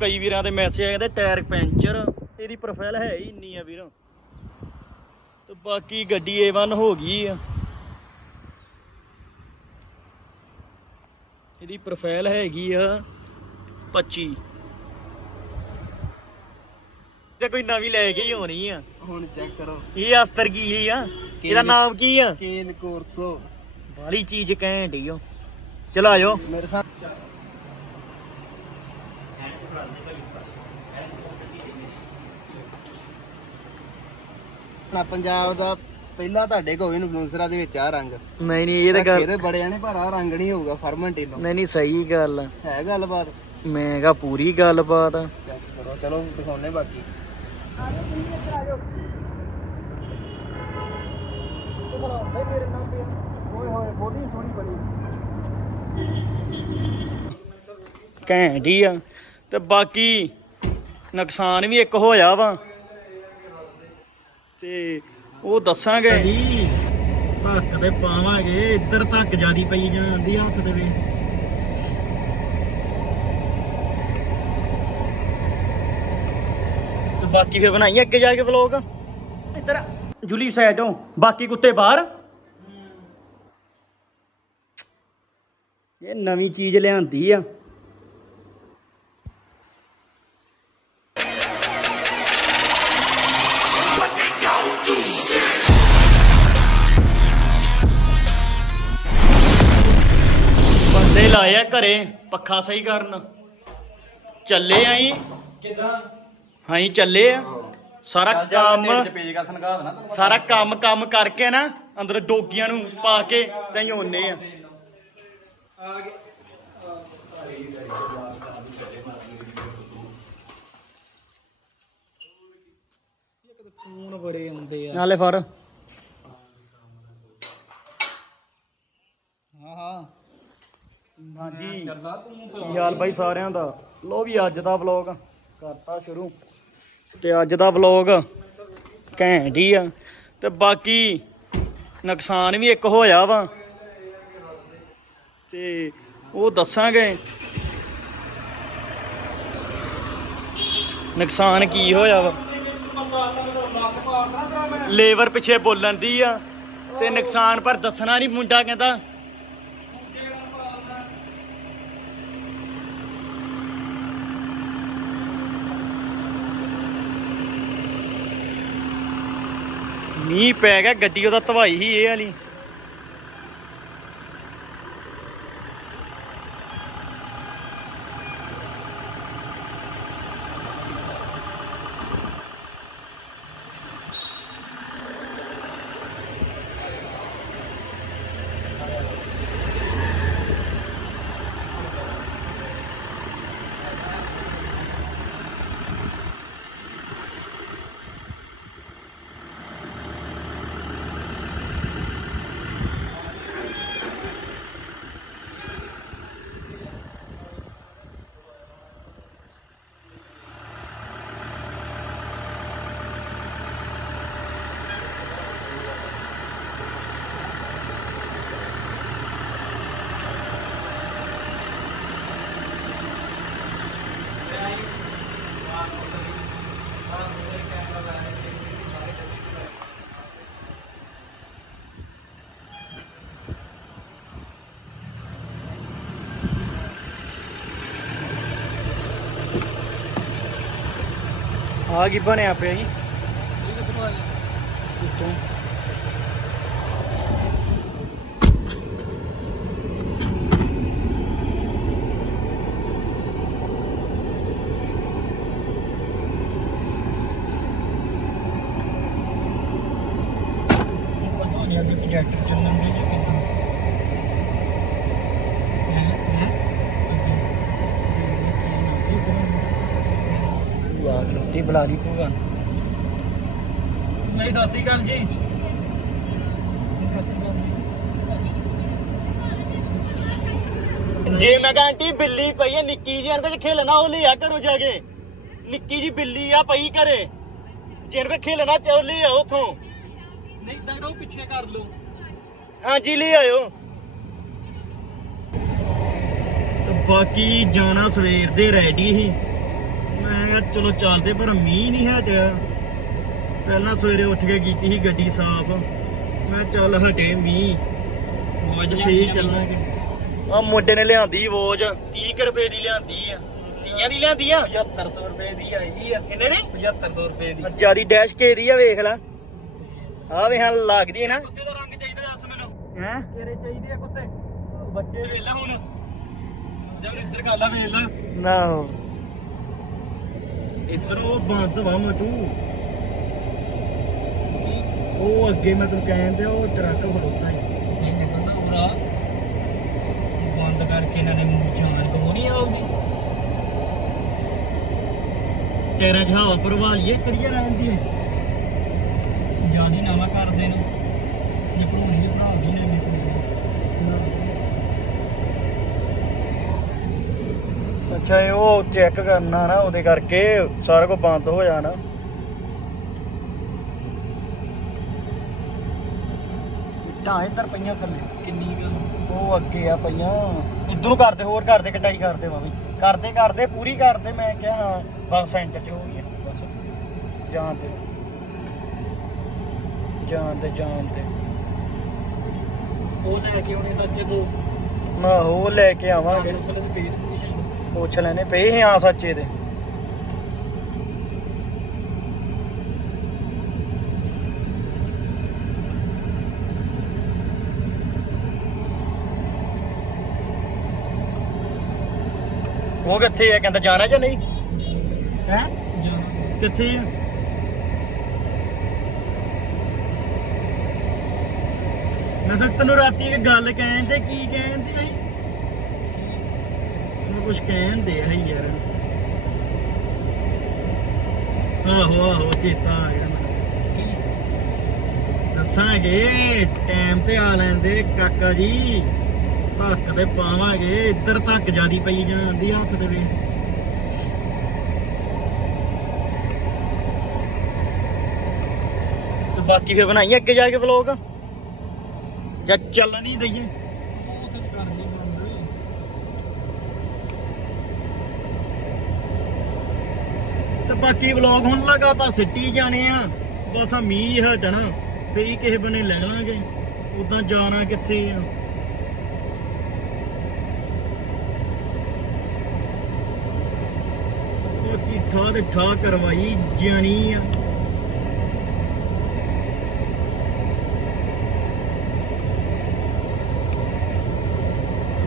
ਕਈ ਵੀਰਾਂ ਦੇ ਮੈਸੇਜ ਆਏ ਕਹਿੰਦੇ ਟਾਇਰ ਪੈਂਚਰ ਇਹਦੀ ਪ੍ਰੋਫਾਈਲ ਹੈ ਹੀ ਇੰਨੀ ਆ ਵੀਰ। ਤੇ ਬਾਕੀ ਗੱਡੀ A1 ਹੋ ਗਈ ਆ। ਇਹਦੀ ਪ੍ਰੋਫਾਈਲ ਹੈਗੀ ਆ 25 ਤੇ ਕੋਈ ਨਵੀਂ ਲੈ ਕੇ ਹੀ ਹੋਣੀ ਆ। ਹੁਣ ਚੈੱਕ ਕਰੋ। ਇਹ ਅਸਤਰ ਕੀ ਆ? ਇਹਦਾ ਨਾਮ ਕੀ ਆ? ਕੇਨ ਕੋਰਸੋ। ਬਾਲੀ ਚੀਜ਼ ਕਹਿਣ ਡਈ ਓ। ਚਲੋ ਆਜੋ ਮੇਰੇ ਸਾਥ ਨਾ ਪੰਜਾਬ ਦਾ ਪਹਿਲਾ ਤੁਹਾਡੇ ਕੋਲ ਇਨਫਲੂਐਂਸਰਾਂ ਦੇ ਵਿੱਚ ਆ ਰੰਗ। ਨਹੀਂ ਨਹੀਂ ਇਹ ਤਾਂ ਗੱਲ ਇਹਦੇ ਬੜੇ ਨੇ ਪਰ ਆ ਰੰਗ ਨਹੀਂ ਹੋਊਗਾ ਫਰਮੈਂਟੇਨੋ ਨਹੀਂ ਨਹੀਂ ਸਹੀ ਗੱਲ ਆ। ਹੈ ਗੱਲਬਾਤ? ਮੈਂ ਕਹਾ ਪੂਰੀ ਗੱਲਬਾਤ ਆ। ਚੈੱਕ ਕਰੋ ਚਲੋ ਦਿਖਾਉਣੇ ਬਾਕੀ। ਘੈਂਟ ਹੀ ਆ। ਤੇ ਬਾਕੀ ਨੁਕਸਾਨ ਵੀ ਇੱਕ ਹੋਇਆ ਵਾ। ਤੇ ਉਹ ਦੱਸਾਂਗੇ। ਧੱਕ ਤੇ ਪਾਵਾਂਗੇ। ਇੱਧਰ ਧੱਕ ਜਿਆਦੀ ਪਈ ਜਾਂਦੀ ਆ ਹੱਥ ਤੇ ਵੀ। ਤੇ ਬਾਕੀ ਫੇਰ ਬਣਾਈ ਅੱਗੇ ਜਾ ਕੇ ਵਲੋਗ ਇੱਧਰ ਜੁਲੀ ਸਾਈਡ ਬਾਕੀ ਕੁੱਤੇ ਬਾਹਰ। ਇਹ ਨਵੀਂ ਚੀਜ਼ ਲਿਆਂਦੀ ਆ। ਬੰਦੇ ਲਾਏ ਆ ਘਰੇ ਪੱਖਾ ਸਹੀ ਕਰਨ। ਚੱਲੇ ਆਈ। ਕਿਦਾਂ? ਹਾਂ ਚੱਲੇ ਆ। ਸਾਰਾ ਕੰਮ ਪੇਜ ਕਾ ਸੰਗਾ ਦੇਣਾ ਤੈਨੂੰ ਸਾਰਾ ਕੰਮ ਕੰਮ ਕਰਕੇ ਨਾ ਅੰਦਰ ਡੋਗੀਆਂ ਨੂੰ ਪਾ ਕੇ ਤਈ ਹੁੰਨੇ ਆ ਆ ਗਿਆ ਫੋਨ ਬੜੇ ਆਉਂਦੇ ਆ। ਨਾਲੇ ਫੜ ਹਾਂ ਹਾਂ ਹਾਂਜੀ। ਕੀ ਹਾਲ ਬਾਈ ਸਾਰਿਆਂ ਦਾ? ਲੋ ਵੀ ਅੱਜ ਦਾ ਵਲੌਗ ਕਰਤਾ ਸ਼ੁਰੂ। ਤੇ ਅੱਜ ਦਾ ਵਲੌਗ ਘੈਂਟ ਹੀ ਆ। ਤੇ ਬਾਕੀ ਨੁਕਸਾਨ ਵੀ ਇੱਕ ਹੋਇਆ ਵਾ। ਤੇ ਉਹ ਦੱਸਾਂਗੇ। ਨੁਕਸਾਨ ਕੀ ਹੋਇਆ ਵਾ? ਲੇਬਰ ਪਿੱਛੇ ਬੋਲਣ ਦੀ ਆ। ਤੇ ਨੁਕਸਾਨ ਪਰ ਦੱਸਣਾ ਨਹੀਂ ਮੁੰਡਾ ਕਹਿੰਦਾ ਮੀਂਹ ਪੈ ਗਿਆ ਗੱਡੀ ਉਹਦਾ ਧਵਾਈ ਹੀ ਇਹ ਵਾਲੀ। ਆ ਕੀ ਬਣਿਆ ਪਿਆ ਜੀ ਉੱਤੋਂ ਪਤਾ ਨਹੀਂ ਅੱਗੇ ਪ੍ਰੋਜੈਕਟ ਚੱਲਣ ਦੇ ਜਾਂ ਕਿੱਦਾਂ ਵਾਹ ਰੋਟੀ ਬੁਲਾ ਲਈ ਭੂਆ ਨਹੀਂ ਸਤਿ ਸ਼੍ਰੀ ਅਕਾਲ ਜੀ। ਜੇ ਮੈਂ ਕਹਾਂ ਆਂਟੀ ਬਿੱਲੀ ਪਈ ਹੈ ਨਿੱਕੀ ਜੀ ਅਨਕੋ ਖੇਲਣਾ ਉਹ ਲਿਆ ਘਰੋਂ ਜਾ ਕੇ। ਨਿੱਕੀ ਜੀ ਬਿੱਲੀ ਆ ਪਈ ਘਰੇ। ਜੇ ਅਨਕੋ ਖੇਲਣਾ ਚਾਹ ਲਿਆ ਉਥੋਂ। ਨਹੀਂ ਤਾਂ ਉਹ ਪਿੱਛੇ ਕਰ ਲਓ। ਹਾਂਜੀ ਲੈ ਆਇਓ। ਤੇ ਬਾਕੀ ਜਾਣਾ ਸਵੇਰ ਦੇ ਰੈਡੀ ਸੀ। ਕਿਹਾ ਚਲੋ ਚੱਲਦੇ ਪਰ ਮੀਂਹ ਨਹੀਂ ਹਟਿਆ ਪਹਿਲਾਂ ਸਵੇਰੇ ਉੱਠ ਕੇ ਕੀਤੀ ਸੀ ਗੱਡੀ ਸਾਫ਼। ਮੈਂ ਚੱਲ ਹਟੇ ਮੀਂਹ। ਮੌਜ ਫੇਰ ਚੱਲਾਂਗੇ। ਆ ਮੁੰਡੇ ਨੇ ਲਿਆਂਦੀ ਵੋਜ 30 ਰੁਪਏ ਦੀ ਲਿਆਂਦੀ ਆ। ਤੀਆਂ ਦੀ ਲਿਆਂਦੀ ਆ? 7500 ਰੁਪਏ ਦੀ ਆਈ ਆ। ਕਿੰਨੇ ਦੀ? 7500 ਰੁਪਏ ਦੀ। ਜਿਆਦੀ ਡੈਸ਼ ਕੇ ਦੀ ਆ ਵੇਖ ਲੈ। ਆ ਵੇ ਹਾਂ ਲੱਗਦੀ ਹੈ ਨਾ। ਕੁੱਤੇ ਦਾ ਰੰਗ ਚਾਹੀਦਾ ਦੱਸ ਮੈਨੂੰ। ਹੈ? ਤੇਰੇ ਚਾਹੀਦੇ ਆ ਕੁੱਤੇ। ਬੱਚੇ ਵੇਖ ਲੈ ਹੁਣ। ਜਦ ਇੱਧਰ ਕਰ ਲਾ ਵੇਖ ਲੈ। ਨਾ ਇੱਧਰੋਂ ਬੰਦ ਵਾ ਮਟੂ ਉਹ ਅੱਗੇ ਮੈਂ ਤੈਨੂੰ ਕਹਿਣ ਤੇ ਉਹ ਟਰੱਕ ਖੜੋਤਾ ਹੈ। ਨਹੀਂ ਨਿਕਲਦਾ ਉਰਾ ਬੰਦ ਕਰਕੇ ਇਹਨਾਂ ਨੇ ਮੂੰਹ ਜਾਨ ਕੋ ਨਹੀਂ ਆਉਗੀ ਤੇਰਾ ਜਹਾਵਾ ਭਰਵਾ ਲਈਏ ਕਰੀਏ ਰਹਿੰਦੀ ਹੈ ਜਿਆਦੀ ਨਾਵਾ ਕਰਦੇ ਨੇ ਨਿਕਲੂਣੀ ਵੀ ਭਰਾ ਵੀ ਨਾ। ਨਿਕਲੂ ਅੱਛਾ ਇਹ ਉਹ ਚੈੱਕ ਕਰਨਾ ਨਾ ਉਹਦੇ ਕਰਕੇ ਸਾਰਾ ਕੁਝ ਬੰਦ ਹੋ ਜਾਣਾ ਇੱਟਾਂ ਇੱਧਰ ਪਈਆਂ ਥੱਲੇ ਕਿੰਨੀ ਕੁ ਉਹ ਅੱਗੇ ਆ ਪਈਆਂ ਇਧਰੋਂ ਕਰਦੇ ਹੋਰ ਕਰਦੇ ਕਟਾਈ ਕਰਦੇ ਵਾ ਵੀ ਕਰਦੇ ਕਰਦੇ ਪੂਰੀ ਕਰਦੇ ਮੈਂ ਕਿਹਾ ਹਾਂ ਬਸ ਸੈਂਟਰ ਚ ਹੋ ਗਈ ਆ, ਬਸ ਜਾਣ ਤੇ ਜਾਣ ਤੇ ਜਾਣ ਤੇ ਉਹ ਲੈ ਕੇ ਉਹਨੇ ਸੱਚੇ ਤੋਂ ਮੈਂ ਉਹ ਲੈ ਕੇ ਆਵਾਂਗੇ ਅਸਲ ਦੇ ਪੇਜ ਪੋਜੀਸ਼ਨ ਪੁੱਛ ਲੈਨੇ, ਪਏ ਸੀ ਹਾਂ ਸੱਚੇ ਦੇ। ਉਹ ਕਿੱਥੇ ਆ, ਕਹਿੰਦਾ ਜਾਣਾ ਜਾਂ ਨਹੀਂ? ਹੈ? ਕਿੱਥੇ ਆ? ਮੈਂ ਤੈਨੂੰ ਰਾਤੀ ਇੱਕ ਗੱਲ ਕਹਿਣ ਤੇ ਕੀ ਕਹਿਣ ਤੇ ਕੁਝ ਕਹਿਣ ਦੇ ਹੈ ਯਾਰ। ਆਹੋ ਆਹੋ ਚੇਤਾ ਆ ਗਿਆ ਮੈਨੂੰ। ਕੀ? ਦੱਸਾਂਗੇ ਟਾਈਮ ਤੇ ਆ ਲੈਂਦੇ ਕਾਕਾ ਜੀ। ਧੱਕ ਤੇ ਪਾਵਾਂਗੇ ਇੱਧਰ ਤੱਕ ਜਿਆਦੀ ਪਈ ਜਾਂਦੀ ਹੱਥ ਦੇ ਵੇ। ਤੇ ਬਾਕੀ ਫੇਰ ਬਣਾਈਏ ਅੱਗੇ ਜਾ ਕੇ ਵਲੋਗ ਜਾਂ ਚੱਲਣ ਹੀ ਦਈਏ ਉਹ ਤਾਂ ਕਰ ਨਹੀਂ ਬੰਦ ਤੇ ਬਾਕੀ ਵਲੌਗ ਹੁਣ ਲਗਾਤਾਰ ਸਿੱਟੀ ਜਾਣੇ ਆ। ਬਸ ਆ ਮੀਂਹ ਹਟਣਾ ਤੇ ਹੀ ਕਿਸੇ ਬਨੇ ਲੈ ਲਾਂਗੇ। ਉਦਾਂ ਜਾਣਾ ਕਿੱਥੇ ਆ? ਬਾਕੀ ਠਾ ਤੇ ਠਾ ਕਰਵਾਈ ਜਾਣੀ ਆ।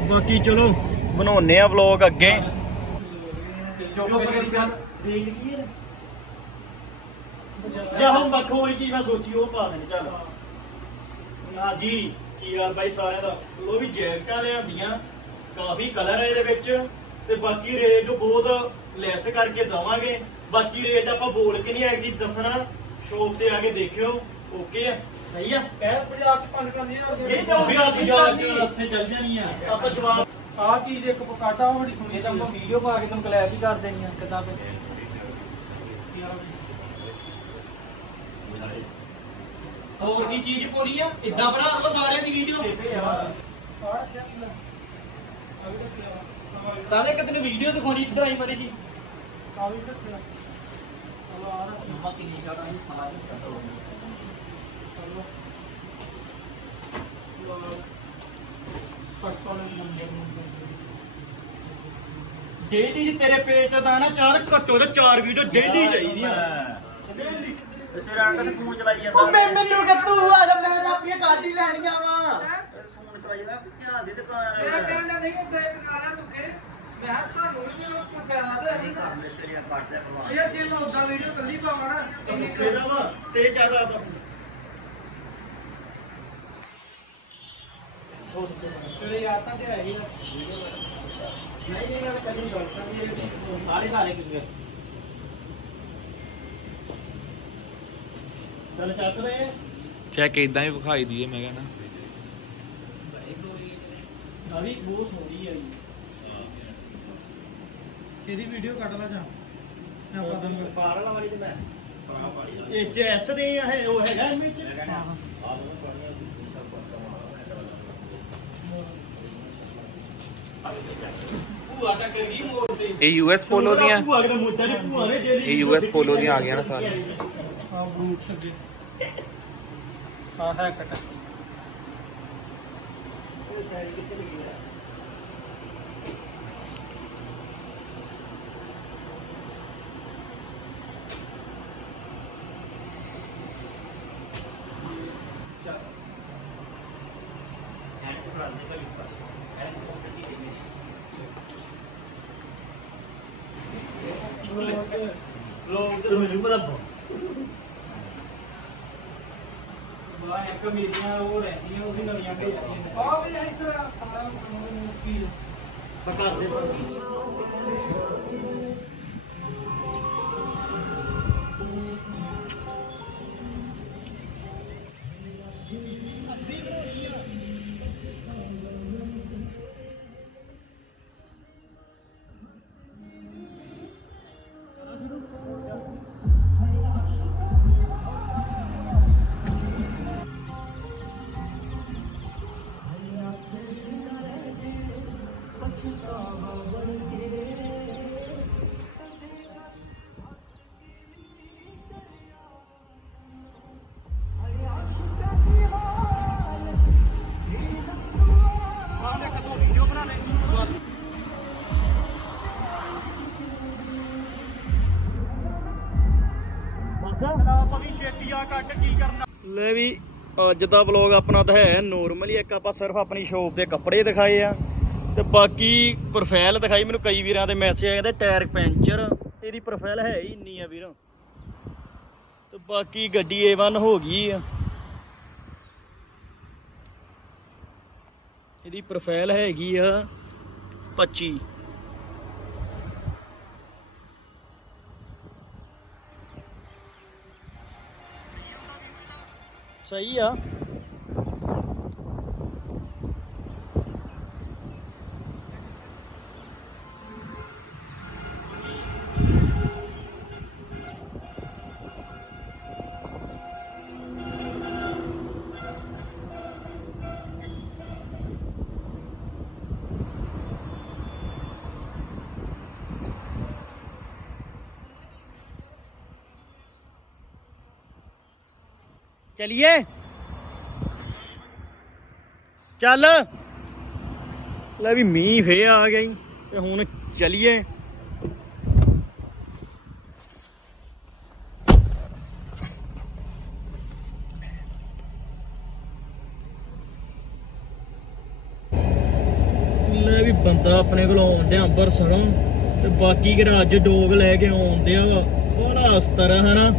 ਬਾਕੀ ਚਲੋ ਬਣਾਉਨੇ ਆ ਵਲੌਗ ਅੱਗੇ। ਦੇਖ ਲਈਏ ਜਾਂ ਹੁਣ ਬੱਖ ਹੋਈ ਚੀਜ਼ ਮੈਂ ਸੋਚੀ ਉਹ ਪਾ ਦੇਣੀ ਚੱਲ। ਨਾ ਜੀ ਕੀ ਹਾਲ ਬਾਈ ਸਾਰਿਆਂ ਦਾ? ਉਹ ਵੀ ਜੈਕਟਾਂ ਲਿਆਂਦੀਆਂ ਕਾਫੀ ਕਲਰ ਹੈ ਇਹਦੇ ਵਿੱਚ ਤੇ ਬਾਕੀ ਰੇਟ ਬਹੁਤ ਲੈਸ ਕਰਕੇ ਦਵਾਂਗੇ। ਬਾਕੀ ਰੇਟ ਆਪਾਂ ਬੋਲ ਕੇ ਨਹੀਂ ਆਏਗੀ ਦੱਸਣਾ ਸ਼ੋਪ ਤੇ ਆ ਕੇ ਦੇਖਿਓ ਓਕੇ ਆ? ਸਹੀ ਆ? ਕਹਿ 50 ਪੰਜ ਕਰਨੀ ਆ ਇਹ ਤਾਂ ਵੀ ਜਾਂਦੀ ਉੱਥੇ ਚੱਲ ਜਾਣੀ ਆ। ਆਪਾਂ ਜਵਾਬ ਆਹ ਚੀਜ਼ ਇੱਕ ਪਕਾਟਾ ਉਹ ਬੜੀ ਸੁਣੀ ਤਾਂ ਆਪਾਂ ਵੀਡੀਓ ਪਾ ਕੇ ਤੁਹਾਨੂੰ ਕਲੈਪ ਹੀ ਕਰ ਦੇਣੀ ਆ ਕਿਦਾਂ ਤੇ। ਹੋਰ ਕੀ ਚੀਜ਼ ਪੂਰੀ ਆ? ਇਦਾਂ ਬਣਾ ਲਓ ਸਾਰਿਆਂ ਦੀ ਵੀਡੀਓ ਤਾਰੇ ਕਿਤੇ ਵੀਡੀਓ ਦਿਖਾਉਣੀ, ਇੱਧਰ ਆਈ ਮੜੀ ਜੀ। ਡੇਲੀ ਤੇਰੇ ਪੇਜ ਤੇ ਤਾਂ ਨਾ ਚਾਰ ਘੱਟੋ ਤੇ ਚਾਰ ਵੀਡੀਓ ਡੇਲੀ ਚਾਹੀਦੀਆਂ ਇਸੇ ਰੰਗ ਤੇ ਫੋਨ ਚਲਾਈ ਜਾਂਦਾ। ਉਹ ਮੈਂ ਮੈਨੂੰ ਕਿ ਤੂੰ ਆ ਜਾ ਮੈਂ ਤਾਂ ਆਪਣੀਆਂ ਕਾਦੀ ਲੈਣੀਆਂ ਵਾ। ਫੋਨ ਚਲਾਈ ਜਾਂਦਾ ਧਿਆਨ ਦੇ ਮੇਰਾ ਦੁਕਾਨ ਕਹਿਣਾ ਨਹੀਂ ਕਿ ਤੇ ਗਾਣਾ ਸੁੱਕੇ ਮੈਂ ਤੁਹਾਨੂੰ ਨਹੀਂ ਉਹ ਕਹਿਣਾ ਤੇ ਕਰ ਲੈ ਸ਼ਰੀਆ ਕੱਟ ਲੈ ਭਲਵਾਨ ਇਹ ਜੇ ਮੈਂ ਉਦਾਂ ਵੀਡੀਓ ਕੱਲੀ ਪਾਵਾਂ ਨਾ ਸੁੱਕੇ ਦਾ ਵਾ ਤੇ ਜ਼ਿਆਦਾ ਵਾ ਸਵੇਰੇ ਆ ਤਾਂ ਤੇ ਹੈਗੀ ਆ। ਨਹੀਂ ਨਹੀਂ ਮੈਂ ਕਦੀ ਗਲਤਾਂ ਨਹੀਂ ਸਾਰੇ ਸਾਰੇ ਕਿੰਨੇ ਚੱਲ ਚੱਕ ਰਹੇ ਆ ਚੈੱਕ ਇਦਾਂ ਹੀ ਵਿਖਾਈ ਦੀਏ ਮੈਂ ਕਹਿੰਦਾ। ਵੀ ਬਹੁਤ ਸੋਹਣੀ ਆ ਇਹਦੀ ਵੀਡੀਓ ਕੱਢ ਲਾ ਜਾ। ਮੈਂ ਨਹੀਂ ਬਾਹਰ ਵਾਲੀ ਤੇ ਮੈਂ ਇਹ ਜੈਸ ਦੇ ਆ ਇਹ ਉਹ ਹੈਗਾ ਵਿੱਚ? ਭੂਆ ਟੱਕਰ ਗਈ ਮੋੜ ਤੇ ਇਹ ਯੂਐਸ ਪੋਲੋ ਦੀਆਂ? ਭੂਆ ਕਿਤੇ ਮੋਚਾ ਇਹ US ਪੋਲੋ ਦੀਆਂ ਆ ਗਈਆਂ ਨਾ ਸਾਰੀਆਂ। ਹਾਂ ਬੂਟਸ ਅੱਗੇ। ਹਾਂ, ਹੈ ਕਟਾ ਲੋਕ ਤੇ ਮੈਨੂੰ ਪਤਾ ਬਾਹਰ ਇੱਕ ਮੇਰੀਆਂ ਉਹ ਰਹਿੰਦੀਆਂ ਉਹ ਵੀ ਨਵੀਆਂ ਭੇਜ ਜਾਂਦੀਆਂ ਆ ਵੀ ਇੱਧਰ ਆ ਸਾਰਾ ਕੀ ਪਕਾ ਦੇ ਲੈ ਵੀ ਅੱਜ ਦਾ ਵਲੌਗ ਆਪਣਾ ਤਾਂ ਹੈ ਨੋਰਮਲੀ ਇੱਕ ਆਪਾਂ ਸਿਰਫ ਆਪਣੀ ਸ਼ੋਪ ਦੇ ਕੱਪੜੇ ਦਿਖਾਏ ਆ। ਤੇ ਬਾਕੀ ਪ੍ਰੋਫਾਈਲ ਦਿਖਾਈ, ਮੈਨੂੰ ਕਈ ਵੀਰਾਂ ਦੇ ਮੈਸੇਜ ਆਏ, ਕਹਿੰਦੇ ਟਾਇਰ ਪੈਂਚਰ ਇਹਦੀ ਪ੍ਰੋਫਾਈਲ ਹੈ ਹੀ ਇੰਨੀ ਆ ਵੀਰ। ਤੇ ਬਾਕੀ ਗੱਡੀ A1 ਹੋ ਗਈ ਆ। ਇਹਦੀ ਪ੍ਰੋਫਾਈਲ ਹੈਗੀ ਆ 25 ਸਹੀ ਆ ਚਲਿਏ ਚੱਲ ਲੈ ਵੀ ਮੀਂਹ ਫੇ ਆ ਗਈ ਤੇ ਹੁਣ ਚਲਿਏ ਵੀ ਬੰਦਾ ਆਪਣੇ ਕੋਲ ਆਉਂਦੇ ਅੰਬਰਸਰੋਂ ਤੇ ਬਾਕੀ ਕਿਹੜਾ ਅੱਜ ਡੋਗ ਲੈ ਕੇ ਆਉਣ ਆ ਵਾ ਬੜਾ ਅਸਤਰ ਹਨਾ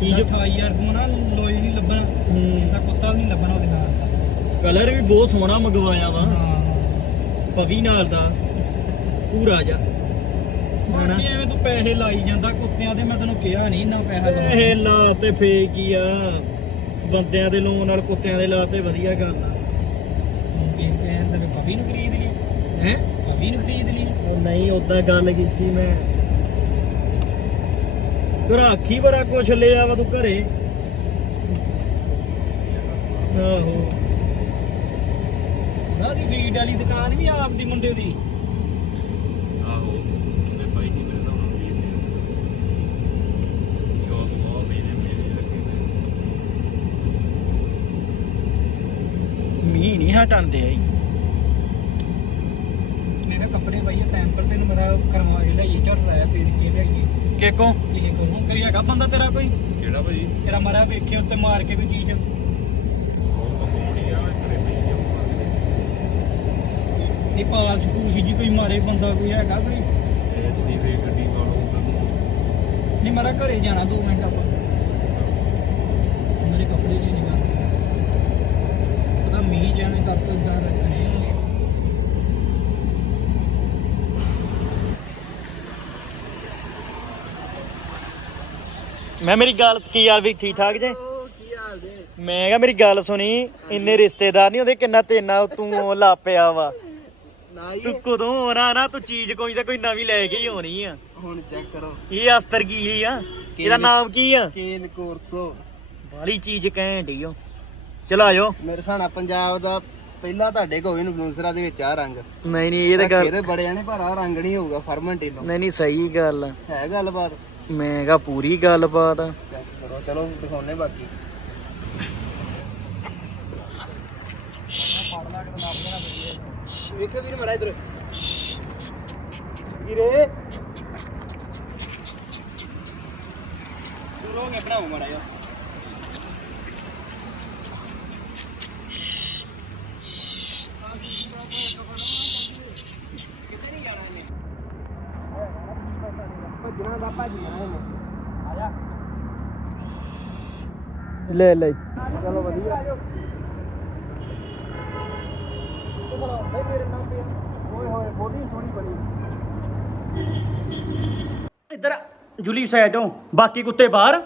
ਚੀਜ਼ ਚੀਜ਼ 28000 ਨੂੰ ਨਾ ਲੋਈ ਨਹੀਂ ਲੱਭਣਾ ਹੂੰ। ਇਹਦਾ ਕੁੱਤਾ ਵੀ ਨਹੀਂ ਲੱਭਣਾ ਉਹਦੇ ਨਾਲ। ਦਾ ਕਲਰ ਵੀ ਬਹੁਤ ਸੋਹਣਾ ਮੰਗਵਾਇਆ ਵਾ। ਪਵੀ ਨਾਲ ਦਾ ਪੂਰਾ ਜਾ ਬਾਕੀ ਐਵੇਂ ਤੂੰ ਪੈਸੇ ਲਾਈ ਜਾਂਦਾ ਕੁੱਤਿਆਂ ਤੇ ਮੈਂ ਤੈਨੂੰ ਕਿਹਾ ਨਹੀਂ ਇੰਨਾ ਪੈਸਾ ਲਾਉਣਾ। ਇਹ ਲਾ ਤੇ ਫੇਕ ਹੀ ਆ? ਬੰਦਿਆਂ ਦੇ ਲੋਨ ਨਾਲ ਕੁੱਤਿਆਂ ਦੇ ਲਾ ਤੇ ਵਧੀਆ ਗੱਲ ਆ। ਕੀ ਕਹਿੰਦਾ ਪਵੀ ਨੂੰ ਖਰੀਦ ਲਈ? ਹੈ? ਪਵੀ ਨੂੰ ਖਰੀਦ ਲਈ? ਉਹ ਨਹੀਂ ਉਦਾਂ ਗੱਲ ਕੀਤੀ ਮੈਂ। ਤੂੰ ਰਾਖੀ ਬੜਾ ਕੁਛ ਲਿਆ ਵਾ ਤੂੰ ਘਰੇ। ਆਹੋ। ਨਾ ਦੀ ਫੀਡ ਵਾਲੀ ਦੁਕਾਨ ਵੀ ਆਪ ਦੀ ਮੁੰਡੇ ਦੀ। ਆਹੋ ਤੇ ਭਾਈ ਜੀ ਮੇਰੇ ਸਾਹਮਣੇ ਵੀ ਸ਼ੌਕ ਬਹੁਤ ਮੇਰੇ ਮੇਰੇ ਲੱਗੇ ਮੀਂਹ ਨਹੀਂ ਹਟਾਉਂਦੇ ਆਈ। ਮੇਰੇ ਕੱਪੜੇ ਪਾਈਏ ਸੈਂਪਲ ਤੈਨੂੰ ਮੇਰਾ ਕਰਵਾ ਕੇ ਲਿਆਈਏ ਝਟ ਰਾਇਆ ਪੀੜ ਕੇ ਲਿਆਈਏ। ਕਿਕੋ ਕਿਸੇ ਕੋਲੋਂ ਕੋਈ ਹੈਗਾ ਬੰਦਾ ਤੇਰਾ ਕੋਈ? ਕਿਹੜਾ ਭਾਈ? ਤੇਰਾ ਮਰਾ ਵੇਖੇ ਉੱਤੇ ਮਾਰ ਕੇ ਵੀ ਚੀਜ਼। ਇਹ ਪਾਲ ਸਕੂਲ ਜੀ ਕੋਈ ਮਾਰੇ ਬੰਦਾ ਕੋਈ ਹੈਗਾ ਕੋਈ? ਤੇ ਤੁਸੀਂ ਫੇਰ ਗੱਡੀ ਕਾਲੋ ਨਹੀਂ ਮਰਾ ਘਰੇ ਜਾਣਾ 2 ਮਿੰਟ ਆਪਾਂ। ਮੇਰੇ ਕੱਪੜੇ ਨਹੀਂ ਨਿਕਾਲ ਪਤਾ ਮੀਂਹ ਜਾਣੇ ਕਰ ਤੋਂ ਇਦਾਂ ਰੱਖਣੇ ਮੈਂ ਮੇਰੀ ਗੱਲ ਕੀ ਯਾਰ ਵੀ ਠੀਕ ਠਾਕ ਜੇ? ਮੈਂ ਕਿਹਾ ਮੇਰੀ ਗੱਲ ਸੁਣੀ ਇੰਨੇ ਰਿਸ਼ਤੇਦਾਰ ਨਹੀਂ ਉਹਦੇ ਕਿੰਨਾ ਤੇਨਾ ਤੂੰ ਲਾਪਿਆ ਵਾ। ਤੂੰ ਕਦੋਂ ਹੋਣਾ ਨਾ ਤੂੰ ਚੀਜ਼ ਕੋਈ ਤਾਂ ਕੋਈ ਨਵੀਂ ਲੈ ਕੇ ਹੀ ਆਉਣੀ ਆ। ਹੁਣ ਚੈੱਕ ਕਰੋ। ਇਹ ਅਸਤਰ ਕੀ ਆ? ਇਹਦਾ ਨਾਮ ਕੀ ਆ? ਕੇਨ ਕੋਰਸੋ। ਬਾਲੀ ਚੀਜ਼ ਕਹਿਣ ਡਈ ਓ। ਚਲ ਮੇਰੇ ਸਾਨਾ ਪੰਜਾਬ ਦਾ ਪਹਿਲਾਂ ਤੁਹਾਡੇ ਕੋਲ ਇਨਫਲੂਐਂਸਰਾਂ ਦੇ ਵਿੱਚ ਆ ਰੰਗ। ਨਹੀਂ ਨਹੀਂ ਇਹ ਤਾਂ ਗੱਲ ਇਹਦੇ ਬੜੇ ਨੇ ਪਰ ਆ ਰੰਗ ਨਹੀਂ ਹੋਊਗਾ ਫਰਮੈਂਟੀ ਨੂੰ ਨਹੀਂ ਨਹੀਂ ਸਹੀ ਗੱਲ ਹੈ ਗੱਲਬਾਤ। ਮੈਂ ਕਹਾ ਪੂਰੀ ਗੱਲਬਾਤ। ਆ ਚੈੱਕ ਕਰੋ ਚਲੋ ਦਿਖਾਉਣੇ ਬਾਕੀ। ਵੇਖੋ ਵੀਰ ਮੜਾ ਇਧਰ। ਵੀਰੇ। ਦੂਰੋਂ ਕੇ ਬਣਾਓ ਮੜਾ ਯਾਰ ਭੱਜਣਾ ਦਾ ਭੱਜਣਾ ਇਹਨੇ ਆਇਆ ਲੈ ਲੈ ਚਲੋ ਵਧੀਆ ਓਏ ਹੋਏ ਬੋਡੀ ਸੋਹਣੀ ਬਣੀ ਇੱਧਰ ਜੁਲੀ ਸਾਈਡੋਂ ਬਾਕੀ ਕੁੱਤੇ ਬਾਹਰ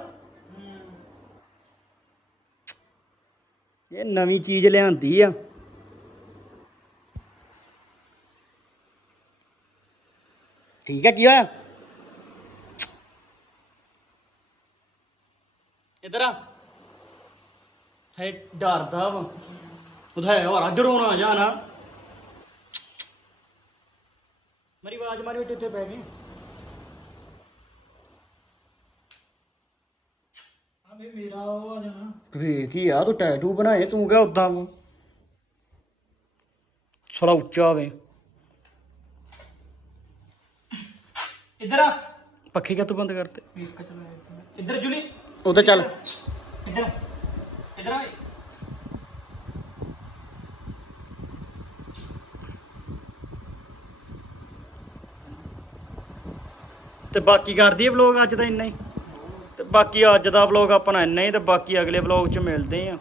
ਇਹ ਨਵੀਂ ਚੀਜ਼ ਲਿਆਂਦੀ ਆ ਠੀਕ ਹੈ ਕੀ ਹੋਇਆ ਇੱਧਰ ਆ ਹੈ ਡਰਦਾ ਵਾ। ਉਹਦਾ ਹੈ ਹੋਰ ਅੱਡਰੋਂ ਨਾ। ਜਾਣਾ ਮੇਰੀ ਆਵਾਜ਼ ਮਾਰੀ ਉੱਤੇ ਪੈ ਗਈ। ਆ ਵੀ ਮੇਰਾ ਉਹ ਆ ਜਾਣਾ। ਵੇਖ ਹੀ ਆ ਤੂੰ ਟੈਟੂ ਬਣਾਏ ਤੂੰ ਕਿਹਾ ਉਦਾਂ ਵਾ? ਥੋੜਾ ਉੱਚਾ ਹੋਵੇ ਇੱਧਰ ਆ। ਪੱਖੇ ਕਾ ਤੂੰ ਬੰਦ ਕਰਤੇ? ਇੱਕ ਚਲੋ ਇੱਕ। ਇੱਧਰ ਜੁਲੀ। ਉਧਰ ਚੱਲ। ਇੱਧਰ। ਇੱਧਰ ਆ ਤੇ ਬਾਕੀ ਕਰਦੀ ਹੈ ਵਲੌਗ ਅੱਜ ਦਾ ਇੰਨਾ ਹੀ। ਤੇ ਬਾਕੀ ਅੱਜ ਦਾ ਵਲੌਗ ਆਪਣਾ ਇੰਨਾ ਹੀ ਤੇ ਬਾਕੀ ਅਗਲੇ ਵਲੌਗ 'ਚ ਮਿਲਦੇ ਆ।